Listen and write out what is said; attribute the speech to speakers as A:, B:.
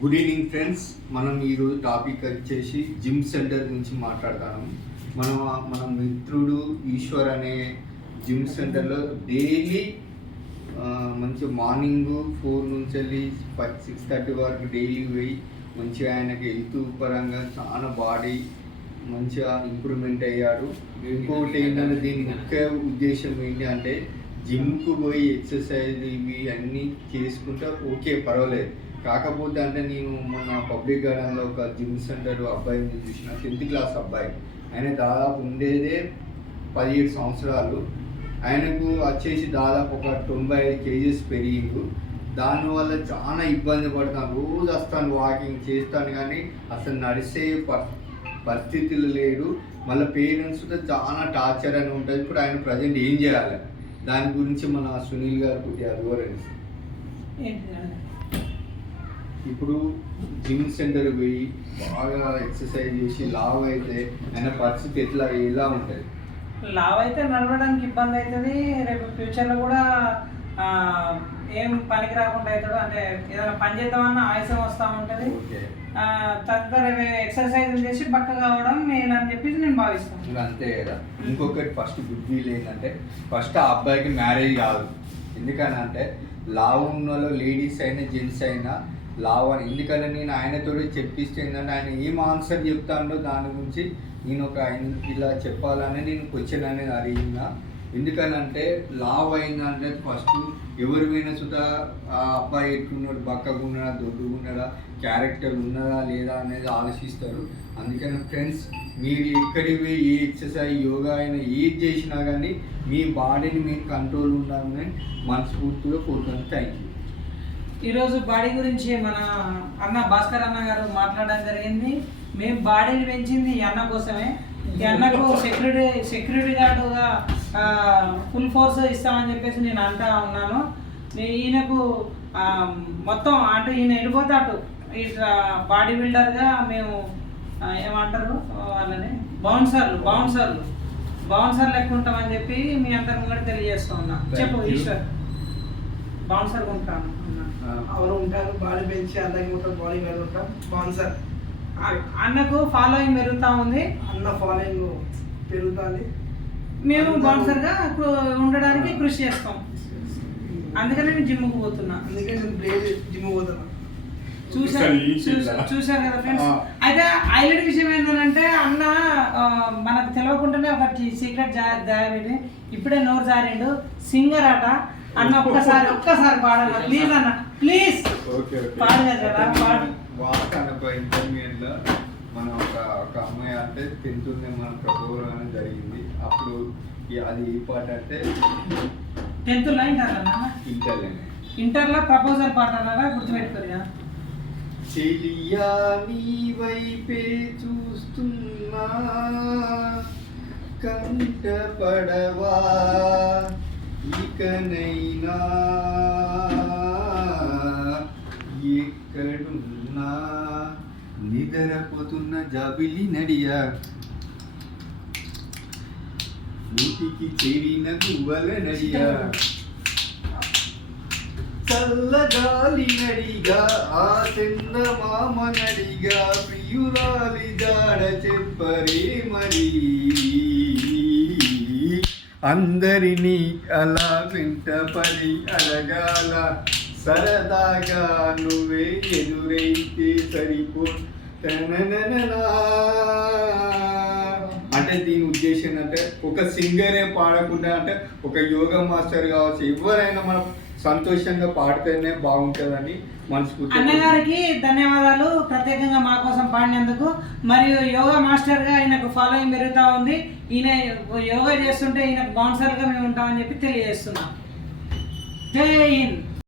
A: Good evening friends మనం ఈరోజు topic వచ్చేసి జిమ్ సెంటర్ గురించి మాట్లాడతాము మనం మన మిత్రుడు ఈశ్వర్ అనే జిమ్ సెంటర్లో డైలీ మంచి మార్నింగ్ ఫోర్ నుంచి వెళ్ళి సిక్స్ థర్టీ వరకు డైలీ పోయి మంచిగా ఆయనకి హెల్త్ పరంగా చాలా బాడీ మంచిగా ఇంప్రూవ్మెంట్ అయ్యాడు. ఇంకొకటి ఏంటంటే దీని ముఖ్య ఉద్దేశం ఏంటి అంటే జిమ్కు పోయి ఎక్సర్సైజ్ ఇవి అన్నీ చేసుకుంటే ఓకే పర్వాలేదు. కాకపోతే అంటే నేను మొన్న పబ్లిక్ గార్డెన్లో ఒక జిమ్ సెంటర్ అబ్బాయిని చూసిన టెన్త్ క్లాస్ అబ్బాయి. ఆయన దాదాపు ఉండేదే పదిహేడు సంవత్సరాలు. ఆయనకు వచ్చేసి దాదాపు ఒక తొంభై ఐదు కేజీస్ పెరిగిండు. దానివల్ల చాలా ఇబ్బంది పడతాను. రోజు వస్తాను వాకింగ్ చేస్తాను కానీ అసలు నడిసే ప- పరిస్థితులు లేదు మళ్ళీ పేరెంట్స్ చాలా టార్చర్ అని ఉంటుంది. ఇప్పుడు ఆయన ప్రజెంట్ ఏం చేయాలి? దాని గురించి మన సునీల్ గారు కొద్దిగా వివరించి ఇప్పుడు జిమ్ సెంటర్ పోయి బాగా ఎక్సర్సైజ్ చేసి లావ్ అయితే ఆయన పరిస్థితి ఎట్లా ఎలా ఉంటుంది?
B: లావ్ అయితే నడవడానికి ఇబ్బంది అవుతుంది రేపు ఫ్యూచర్లో కూడా ఏం పనికి రాకుండా అవుతాడు. అంటే ఏదైనా పని చేద్దామన్నా ఆయాసం వస్తూ ఉంటుంది. తదుపరి ఎక్సర్సైజ్ చేసి బక్క కావడం మెయిన్ అని చెప్పేసి నేను భావిస్తాను
A: అంతే కదా. ఇంకొకటి ఫస్ట్ గుడ్ ఫీల్ ఏంటంటే ఫస్ట్ ఆ అబ్బాయికి మ్యారేజ్ కాదు. ఎందుకనంటే లావ్ ఉన్న లేడీస్ అయినా జెంట్స్ అయినా లావని అని ఎందుకంటే నేను ఆయనతో చెప్పిస్తే ఏంటంటే ఆయన ఏం ఆన్సర్ చెప్తాడో దాని గురించి నేను ఒక ఆయన ఇలా చెప్పాలని నేను క్వశ్చన్ అనేది అడిగిన. ఎందుకనంటే లావ్ అయిందంటే ఫస్ట్ ఎవరిపోయినా సుధా ఆ అబ్బాయి ఎట్లున్నాడు బక్కగా ఉన్నాడా దొడ్డుగా ఉన్నాడా క్యారెక్టర్ ఉన్నదా లేదా అనేది ఆలోచిస్తారు. అందుకని ఫ్రెండ్స్ మీరు ఎక్కడికి పోయి ఏ ఎక్సర్సైజ్ యోగా అయినా ఏది చేసినా కానీ మీ బాడీని మీరు కంట్రోల్ ఉండాలని మనస్ఫూర్తిగా కోరుతాను థ్యాంక్ యూ
B: ఈరోజు బాడీ గురించి మన అన్న భాస్కర్ అన్న గారు మాట్లాడడం జరిగింది. మేము బాడీని పెంచింది ఈ అన్న కోసమే. ఈ అన్నకు సెక్యూరిటీ సెక్యూరిటీ గార్డుగా ఫుల్ ఫోర్స్ ఇస్తామని చెప్పేసి నేను అంటా ఉన్నాను. ఈయనకు మొత్తం అటు ఈయన వెళ్ళిపోతే అటు ఇట్లా బాడీ బిల్డర్గా మేము ఏమంటారు వాళ్ళని బౌన్సర్లు బౌన్సర్లు బౌన్సర్ లెక్క ఉంటామని చెప్పి మీ అందరి ముంగట తెలియజేస్తూ ఉన్నా. చెప్పు. ఈశ్వర్. బౌన్సర్ ఉంటాను.
C: అవును ఉంటారు? బాడీ పెంచి అందంగా ఉంటాం బాడీ మీద ఉంటాం స్పాన్సర్
B: అ- అన్నకు ఫాలోయింగ్ పెరుగుతా ఉంది.
C: అన్న ఫాలోయింగ్ పెరుగుతుంది.
B: మేము
C: అందరూ-
B: బౌన్సర్గా కు- ఉండడానికి కృషి చేస్తాం. అందుకనే నేను జిమ్కు పోతున్నా.
C: అందుకే నేను డైలీ జిమ్ పోతున్నా.
B: చూసారు
A: ఈ
B: చూసా-
A: పిల్ల.
B: చూసారు కదా ఫ్రెండ్స్. అయితే హైలైట్ విషయం ఏంటంటే అన్న మనకు తెలియకుండానే ఒక సీక్రెట్ జారి ఇప్పుడే నోరు జారిండు. సింగర్ అట అన్న ఒక్కసారి ఒక్కసారి పాడాలి ప్లీజ్ అన్న ప్లీజ్
A: ఓకే
B: పాడు కదా, పాడు.
A: వాకన్ ఒక ఇంటర్మీడియట్లో మన ఒక ఒక అమ్మాయి అంటే టెన్త్ మన ప్రపోజల్ అనేది జరిగింది. అప్పుడు ఈ- అది ఏ పాట అంటే
B: టెన్త్లో ఇంటర్ అన్న?
A: ఇంటర్లోనే
B: ఇంటర్లో ప్రపోజల్ పాట అన్నారా గుర్తుపెట్టుకోరు?
A: చెలియా నీ వైపే చూస్తున్నా కంట పడవా ఇకనైనా ఎక్కడున్నా నిద్రపోతున్న జాబిలి నడియ. నూటికి చేరిన గువ్వల నడియా. చల్లగాలి నడిగా ఆ చందమామ నడిగా ప్రియురాలి జాడ చెప్పరే మరి. అందరినీ అలా వెంటపడి అడగాల సరదాగా నువ్వే ఎదురైతే సరిపో. అంటే దీని ఉద్దేశం అంటే ఒక సింగరే పాడకుండా అంటే ఒక యోగా మాస్టర్ కావచ్చు ఎవరైనా మనం సంతోషంగా పాడితేనే బాగుంటుందని మనస్ఫూర్తిగా
B: అన్నగారికి ధన్యవాదాలు. ప్రత్యేకంగా మా కోసం పాడినందుకు. మరియు యోగా మాస్టర్గా ఆయనకు ఫాలోయింగ్ పెరుగుతూ ఉంది. ఈయన యోగా చేస్తుంటే ఈయనకు బౌన్సర్గా మేము ఉంటామని చెప్పి తెలియజేస్తున్నాం. జై హింద్.